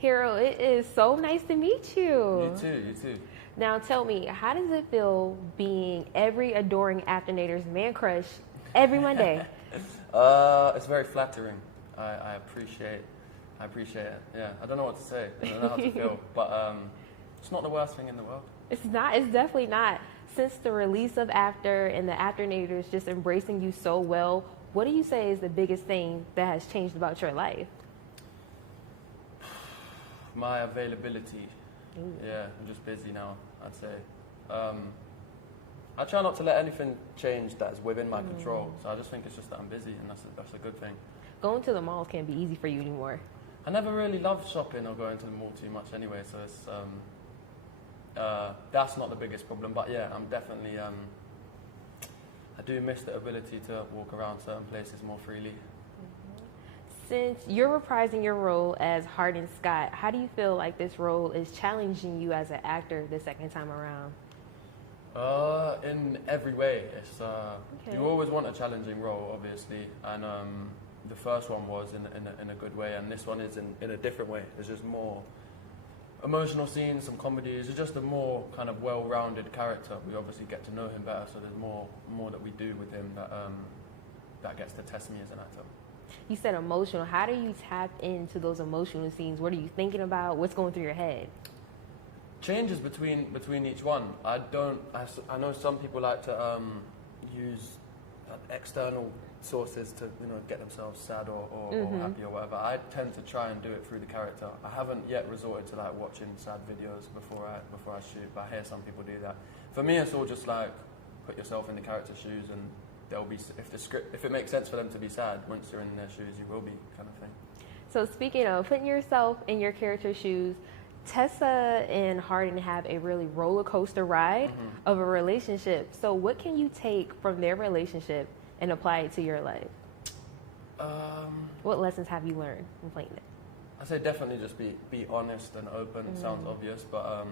Hero, it is so nice to meet you. You too, you too. Now tell me, how does it feel being every adoring Afternator's man crush every Monday? It's very flattering. I appreciate it. Yeah, I don't know what to say. I don't know how to feel, but it's not the worst thing in the world. It's not. It's definitely not. Since the release of After and the Afternators just embracing you so well, what do you say is the biggest thing that has changed about your life? My availability. Ooh. Yeah, I'm just busy now, I'd say. I try not to let anything change that's within my control, so I just think it's just that I'm busy, and that's a good thing. Going to the malls can't be easy for you anymore. I never really loved shopping or going to the mall too much anyway, so it's that's not the biggest problem. But yeah, I'm definitely I do miss the ability to walk around certain places more freely. Since you're reprising your role as Hardin Scott, how do you feel like this role is challenging you as an actor the second time around? In every way. It's Okay. you always want a challenging role, obviously, and the first one was in a good way, and this one is in a different way. There's just more emotional scenes, some comedies. It's just a more kind of well-rounded character. We obviously get to know him better, so there's more that we do with him that gets to test me as an actor. You said emotional. How do you tap into those emotional scenes? What are you thinking about? What's going through your head? Changes between each one. I know some people like to use external sources to get themselves sad or happy or whatever. I tend to try and do it through the character. I haven't yet resorted to like watching sad videos before I shoot, but I hear some people do that. For me, it's all just like put yourself in the character's shoes, and they'll be, if it makes sense for them to be sad, once you're in their shoes, you will be, kind of thing. So speaking of putting yourself in your character's shoes, Tessa and Hardin have a really roller coaster ride of a relationship. So what can you take from their relationship and apply it to your life? What lessons have you learned from playing it? I say definitely just be honest and open. It sounds obvious, but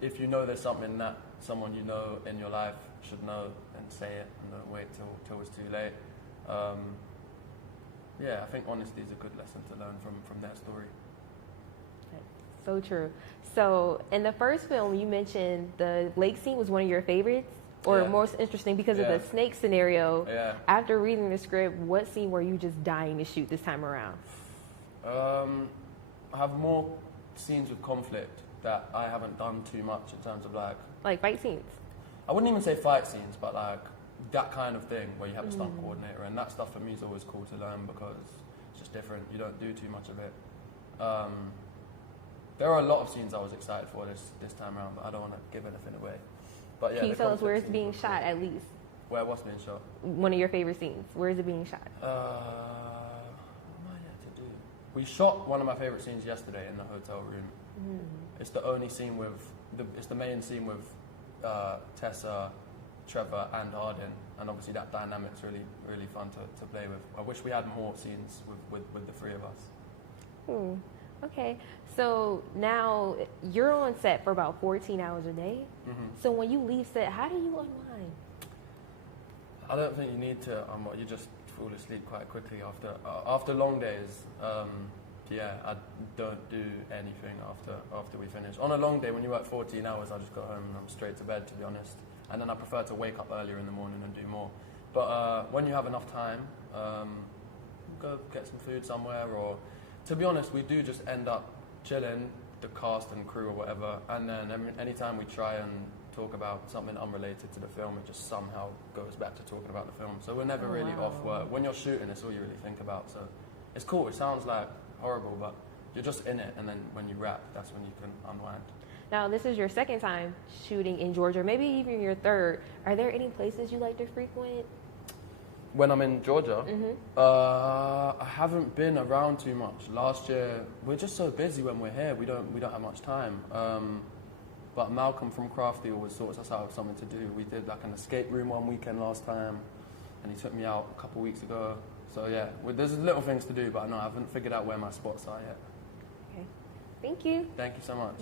if you know there's something that someone you know in your life should know, then say it and don't wait till it's too late. Yeah, I think honesty is a good lesson to learn from their story. So true. So in the first film, you mentioned the lake scene was one of your favorites or most interesting because of the snake scenario. Yeah. After reading the script, what scene were you just dying to shoot this time around? I have more scenes with conflict that I haven't done too much in terms of like fight scenes. I wouldn't even say fight scenes, but like that kind of thing where you have a stunt coordinator, and that stuff for me is always cool to learn because it's just different. You don't do too much of it. There are a lot of scenes I was excited for this time around, but I don't want to give anything away. But yeah, can you tell us where it's being shot at least? Where what's being shot? One of your favorite scenes. Where is it being shot? What am I yet to do? We shot one of my favorite scenes yesterday in the hotel room. It's the only scene it's the main scene with Tessa, Trevor, and Hardin, and obviously that dynamic's really fun to play with. I wish we had more scenes with the three of us. Okay, so now you're on set for about 14 hours a day. So when you leave set, how do you unwind? I don't think you need to. You just fall asleep quite quickly after long days. I don't do anything after we finish. On a long day, when you work 14 hours, I just go home and I'm straight to bed, to be honest. And then I prefer to wake up earlier in the morning and do more. But when you have enough time, go get some food somewhere, or to be honest, we do just end up chilling, the cast and crew or whatever, and then anytime we try and talk about something unrelated to the film, it just somehow goes back to talking about the film. So we're never really off work. When you're shooting, it's all you really think about. So it's cool. It sounds like horrible, but you're just in it, and then when you wrap, that's when you can unwind. Now, this is your second time shooting in Georgia, maybe even your third. Are there any places you like to frequent? When I'm in Georgia, I haven't been around too much. Last year, we're just so busy when we're here. We don't have much time. But Malcolm from Crafty always sorts us out with something to do. We did like an escape room one weekend last time, and he took me out a couple weeks ago. So yeah, there's little things to do, but I haven't figured out where my spots are yet. Okay, thank you. Thank you so much.